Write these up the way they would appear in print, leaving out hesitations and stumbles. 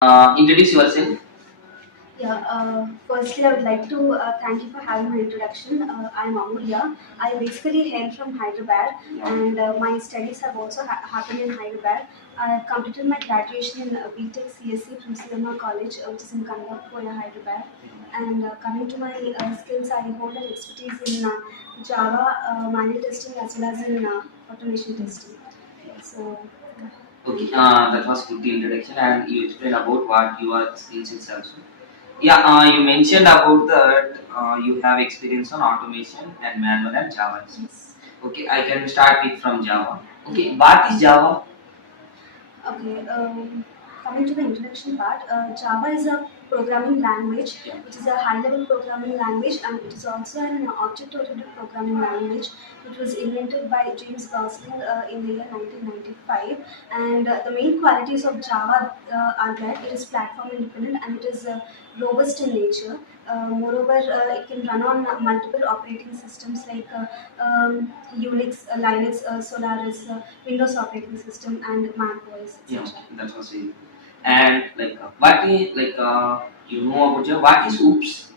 Introduce yourself. Firstly, I would like to thank you for having my introduction. I'm Amulya. I basically hail from Hyderabad, and my studies have also happened in Hyderabad. I have completed my graduation in BTech CSC from Surya College, which is in Kandapoya, Hyderabad. And coming to my skills, I hold an expertise in Java manual testing as well as in automation testing. So, Okay, that was good introduction, and you explained about what your skills is also. Yeah, you mentioned about that you have experience on automation and manual and Java. yes. Okay, I can start with from Java. Okay, what is Java? Okay, coming to the introduction part, Java is a programming language, Yeah. which is a high-level programming language, and it is also an object-oriented programming language. It was invented by James Gosling in the year 1995, and the main qualities of Java are that it is platform independent and it is robust in nature. Moreover, it can run on multiple operating systems like Unix, Linux, Solaris, Windows operating system, and Mac OS, Yeah, etc. that was very good. And what is you know about Java? What is OOPS?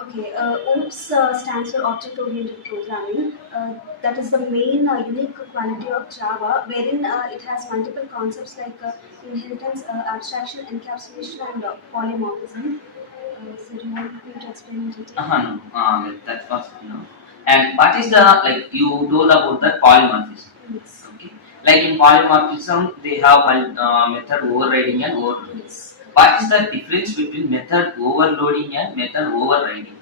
Okay, OOPS stands for Object-Oriented Programming. That is the main unique quality of Java, wherein it has multiple concepts like inheritance, abstraction, encapsulation, and polymorphism. So, do you want me to explain in detail? No, that was enough. And what is the you told about the polymorphism? Yes. Okay, like in polymorphism, they have method overriding and overloading. Yes. What is the difference between method overloading and method overriding?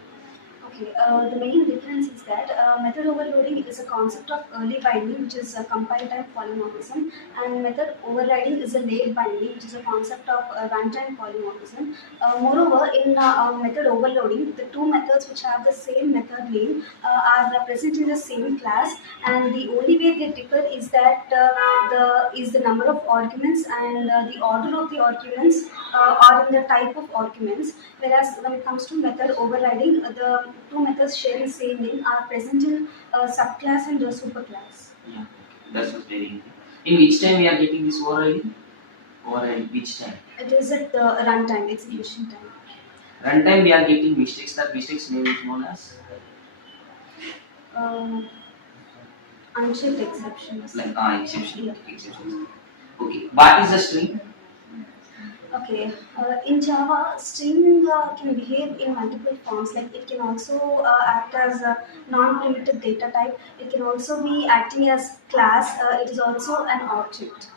Okay, the main difference is that method overloading is a concept of early binding, which is a compile time polymorphism, and method overriding is a late binding, which is a concept of runtime polymorphism. Moreover, in method overloading, the two methods which have the same method name are present in the same class, and the only way they differ is that the number of arguments and the order of the arguments or in the type of arguments. Whereas when it comes to method overriding, the two methods sharing same name are present in subclass and superclass. Yeah, that was very easy. In which time we are getting this overriding? Overriding which time? It is at the runtime, execution time. Runtime we are getting mistakes. That mistakes name is known as Um, Unchecked exceptions. like exception. Yeah. Exceptions. Okay, what is the string? Okay, in Java, string can behave in multiple forms. Like it can also act as a non-primitive data type. It can also be acting as class. It is also an object.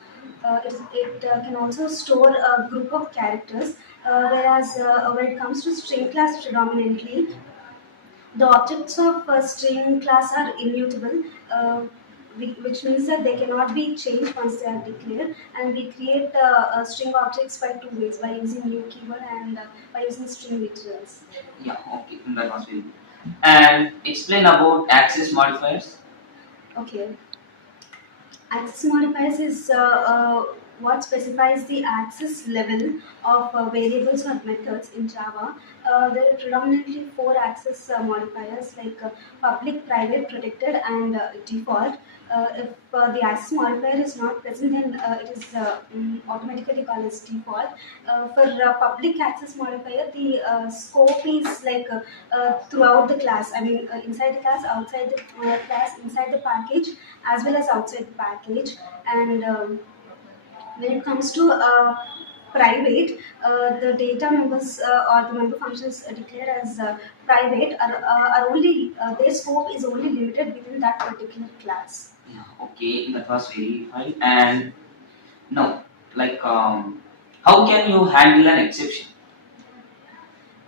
It can also store a group of characters. Whereas when it comes to string class predominantly, the objects of a string class are immutable, which means that they cannot be changed once they are declared. And we create string objects by two ways: by using new keyword and by using string literals. Yeah, okay, that was very good. And explain about access modifiers. Okay. Access modifiers is what specifies the access level of variables or methods in Java. There are predominantly four access modifiers like public, private, protected, and default. If the access modifier is not present, then it is automatically called as default. For public access modifier, the scope is like throughout the class. I mean, inside the class, outside the class, inside the package, as well as outside the package. And when it comes to private, the data members or the member functions declared as private are only their scope is only limited within that particular class. Yeah, okay, that was very fine. And now, how can you handle an exception?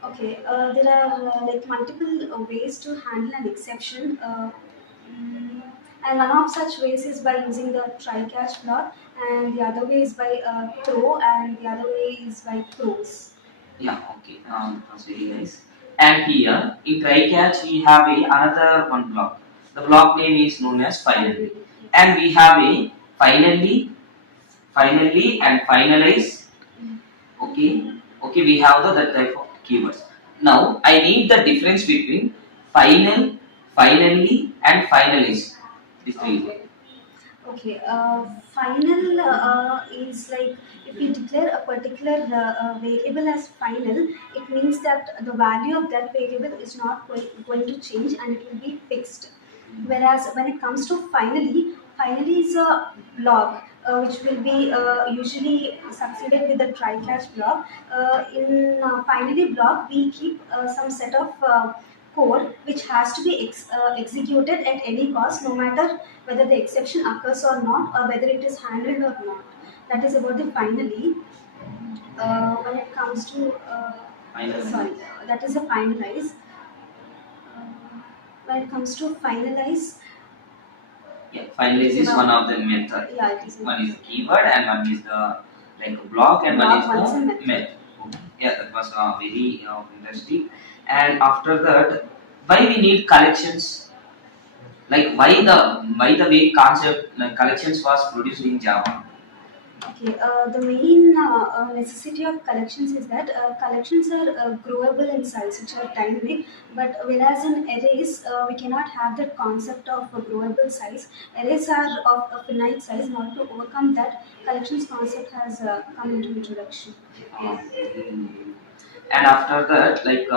Okay, there are like multiple ways to handle an exception. Mm, and one of such ways is by using the try catch flaw, and the other way is by throw, and the other way is by throws. Yeah, okay, that was very nice. And here in try catch we have another one block. The block name is known as finally, and we have a finally, finally, and finalize. Okay, okay, we have that type of keywords. Now I need the difference between final, finally, and finalize. These three. Okay. Okay, final is like if we declare a particular variable as final, it means that the value of that variable is not going to change and it will be fixed. Whereas when it comes to finally is a block which will be usually succeeded with the try catch block. In finally block, we keep some set of code which has to be executed at any cost, no matter whether the exception occurs or not, or whether it is handled or not. That is about the finally. When it comes to sorry, that is a finalize. When it comes to finalize, Yeah, finalize is one of the method. yeah, it is a One is the keyword and one is the like a block and block, one one is is a the method. method. Okay. Yeah, that was very interesting. And after that, why we need collections? Like why the way concept like collections was produced in Java? Okay, the main necessity of collections is that collections are growable in size, which are dynamic. But whereas in arrays, we cannot have that concept of a growable size. Arrays are of a finite size. In order to overcome that, collections concept has come into introduction. Mm. And after that, like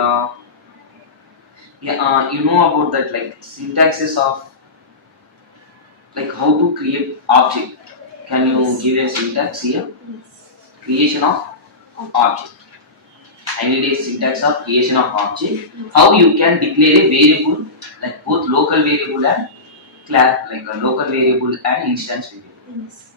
yeah, you know about that like syntaxes of like how to create object. Can you Yes. give a syntax here? Yes. Creation of Okay. object. I need a syntax of creation of object. Yes. How you can declare a variable like both local variable and class like a local variable and instance variable. Yes.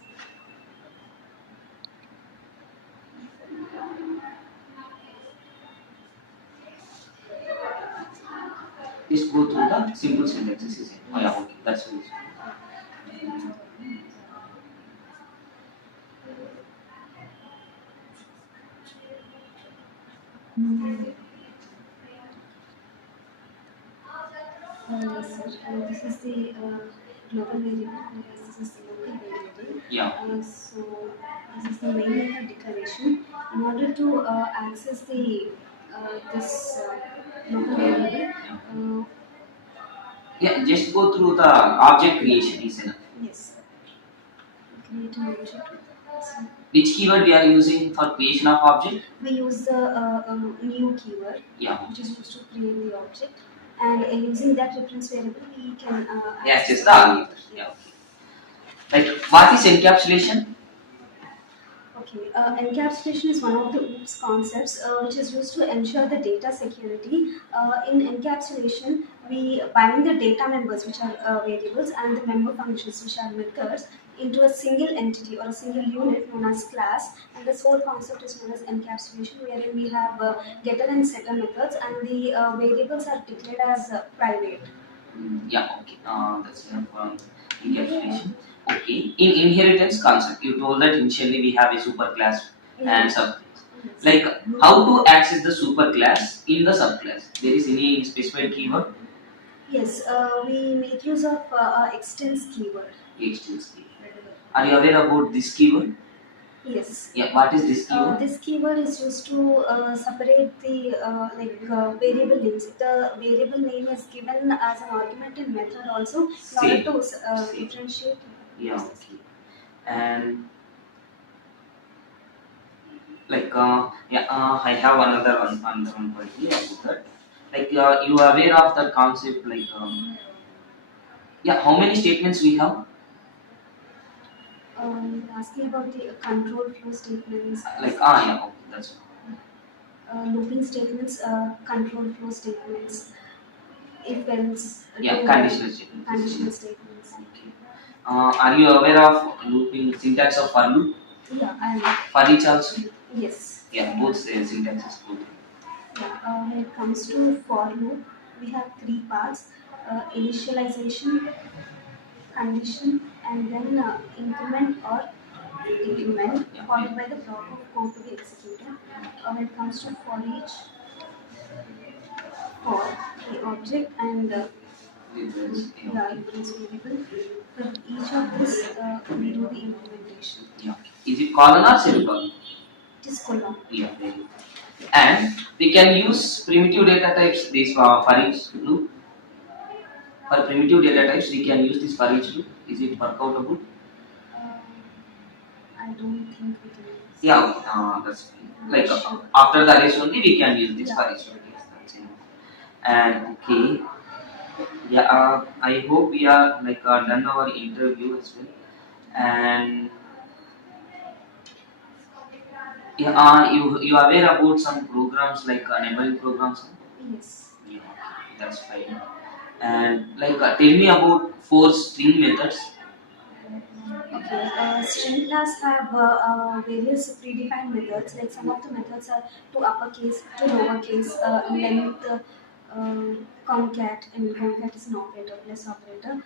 Just go through the simple syntaxes. Is it? Oh yeah, okay, that's it. Yes, sir. This is the global variable, whereas this is the local variable. Yeah. So this is the main method declaration. In order to access the this local variable, Yeah, just go through the object creation is enough. yes, create an object. So Which keyword we are using for creation of object? we use the new keyword, Yeah. which is used to create the object, and using that reference variable, we can Yeah, access just the argument. Yeah. Like what is encapsulation? Okay, encapsulation is one of the OOPS concepts which is used to ensure the data security. In encapsulation, we bind the data members, which are variables, and the member functions, which are methods, into a single entity or a single unit known as class. And this whole concept is known as encapsulation, wherein we have getter and setter methods, and the variables are declared as private. Yeah, okay. That's enough for encapsulation. Okay. In inheritance concept, you told that initially we have a superclass and subclass. Like how to access the superclass in the subclass? There is any specified keyword? Yes, we make use of extends keyword. Extends keyword. Are you aware about this keyword? Yes. Yeah. What is this keyword? This keyword is used to separate the variable names. If the variable name is given as an argument in method also, in order to differentiate. Yeah. Okay. And like yeah, I have another one for you about that. Like you are aware of the concept like yeah, how many statements we have? Asking about the control flow statements. Like yeah, okay, that's Looping statements, control flow statements, if else. yeah, conditional statements. Conditional statements. Okay. Are you aware of looping syntax of for loop? Yeah, I am. For each also? Yes. Yeah, both syntaxes both. Yeah, when it comes to for loop, we have three parts: initialization, condition, and then increment or decrement, followed by the block of code to be executed. When it comes to for each, for the object and yeah, inference variable. For each of this, we do the implementation. Yeah. Is it colon or semicolon? It is colon. Yeah, very good. And we can use primitive data types this for each loop. For primitive data types, we can use this for each loop. Is it workoutable? I don't think we can use. Yeah, okay, that's fine. Like Sure. after the arrest only we can use this Yeah. for history. Yes, that's enough. And okay, yeah, I hope we are like done our interview as well. And yeah, you aware about some programs like enabling programs? Yes. Yeah, okay, that's fine. And like tell me about four string methods. Okay, string class have various predefined methods. Like some of the methods are to uppercase, to lowercase, length, concat. I mean, concat is an operator, plus operator.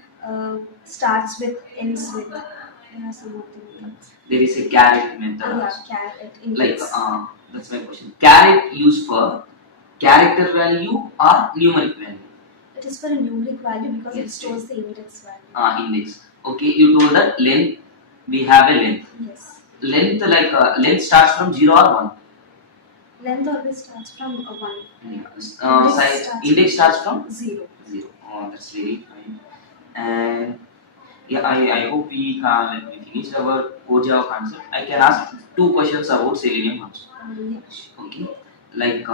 Starts with, ends with. There are some of the methods. There is a caret method Yeah, also. caret, Like index. that's my question. Caret used for character value or numeric value? It is for a numeric value because it Yes. stores the index value. Index. Okay, you told that length. We have a length. Yes. Length like length starts from 0 or 1. Length always starts from 1. Index starts from 0. 0. Oh, that's very fine. And yeah, I hope we can we finish our core Java concept. I can ask two questions about Selenium also. Yeah, sure. Okay, like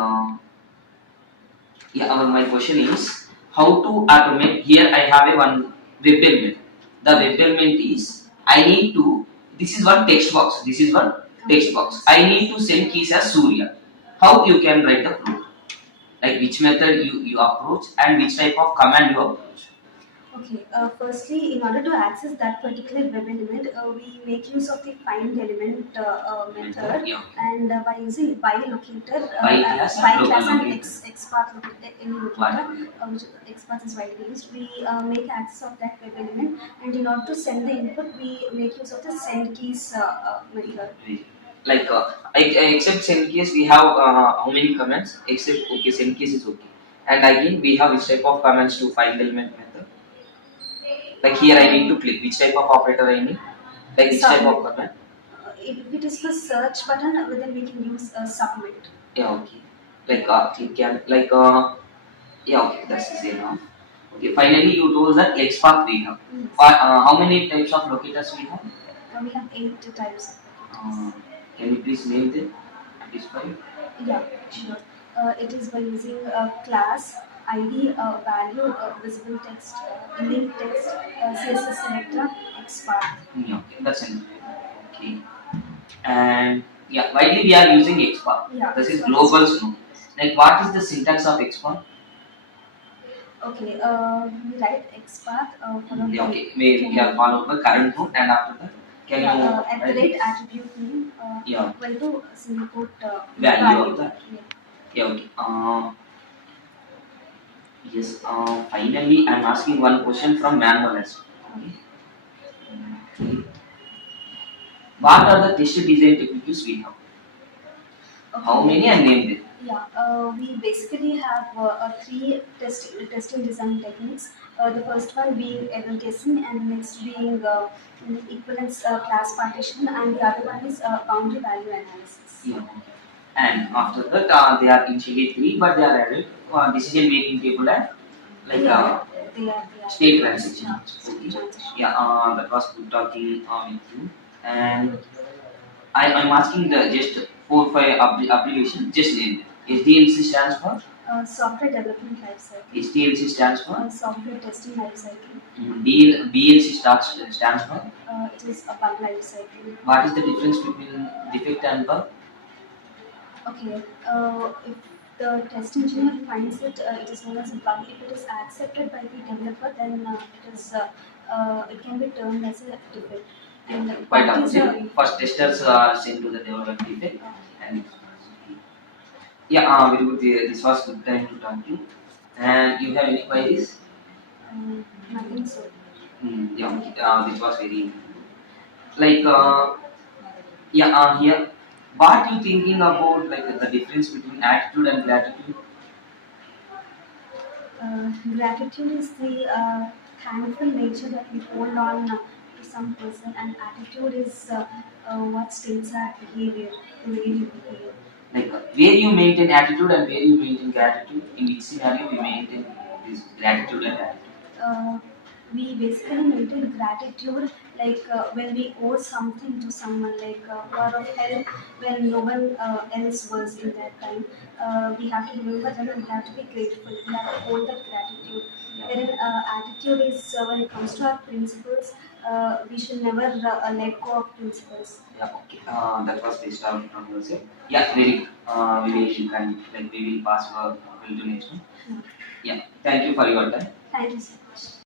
yeah, my question is how to automate. Here I have a one web element. The web element is I need to. This is one text box. This is one text box. I need to send keys as Surya. How you can write the code? Like which method you approach and which type of command you approach. Okay, firstly, in order to access that particular web element, we make use of the find element method, Yeah. and by using by locator, By class and by global class and locator. xpath locator, any locator, What? which xpath is widely used. We make access of that web element, and in order to send the input, we make use of the send keys method. Like except send case we have how many commands? Except okay, send case is okay. And again we have which type of commands to find element method. Like here I need to click which type of operator I need. Like which type of command? If it is for search button, then we can use submit. Yeah, okay. Like click and like yeah, okay, that's the same now. Okay, finally you told that XPath we have. Yes. But how many types of locators we have? We have 8 types of locators. Can you please name them? It is fine. Yeah, sure. It is by using a class, ID, value, visible text, link text, CSS selector, XPath. Yeah, okay, that's enough. Okay. And yeah, widely we are using XPath. Yeah. This is global snow. Like what is the syntax of XPath? Okay, we write XPath followed Yeah, by okay, we are followed by current node and after that can you at the rate attribute name yeah equal to single quote value of that? Yeah. Yeah, okay. Yes. Finally, I'm asking one question from manual as well. Okay. What are the test design techniques we have? Okay. How many and name them? Yeah, we basically have three testing design techniques. The first one being error guessing, and the next being equivalence class partition, and the other one is boundary value analysis. Yeah. And after that, they are initially three, but they are added decision making table and like They are state transition. state transition. Yeah, that was good talking with you. And I'm asking the just 4 5 abbreviation. Just name them. SDLC stands for. Software development lifecycle. SDLC stands for. Software testing lifecycle. BLC stands for. It is a bug lifecycle. What is the difference between defect and bug? Okay, if the test engineer finds it, it is known as a bug. If it is accepted by the developer, then it can be termed as a defect. And Quite bug is opposite. First testers send to the developer defect and yeah, very good. This was good time to talk to you. And you have any queries? Nothing so. Yeah, okay. This was very like yeah. Here, what you thinking about like the difference between attitude and gratitude? Gratitude is the thankful nature that we hold on to some person, and attitude is what states our behavior, the way we behave. Like where you maintain attitude and where you maintain gratitude. In which scenario we maintain this gratitude and attitude? we basically maintain gratitude like when we owe something to someone, like or of help when no one else was in that time. We have to remember them and we have to be grateful. We have to hold that gratitude. Wherein attitude is when it comes to our principles, we should never let go of principles. Yeah, okay. That was based out from the same. Yeah, very. We will we will pass our will to next one. Yeah. Yeah. Thank you for your time. Thank you so much.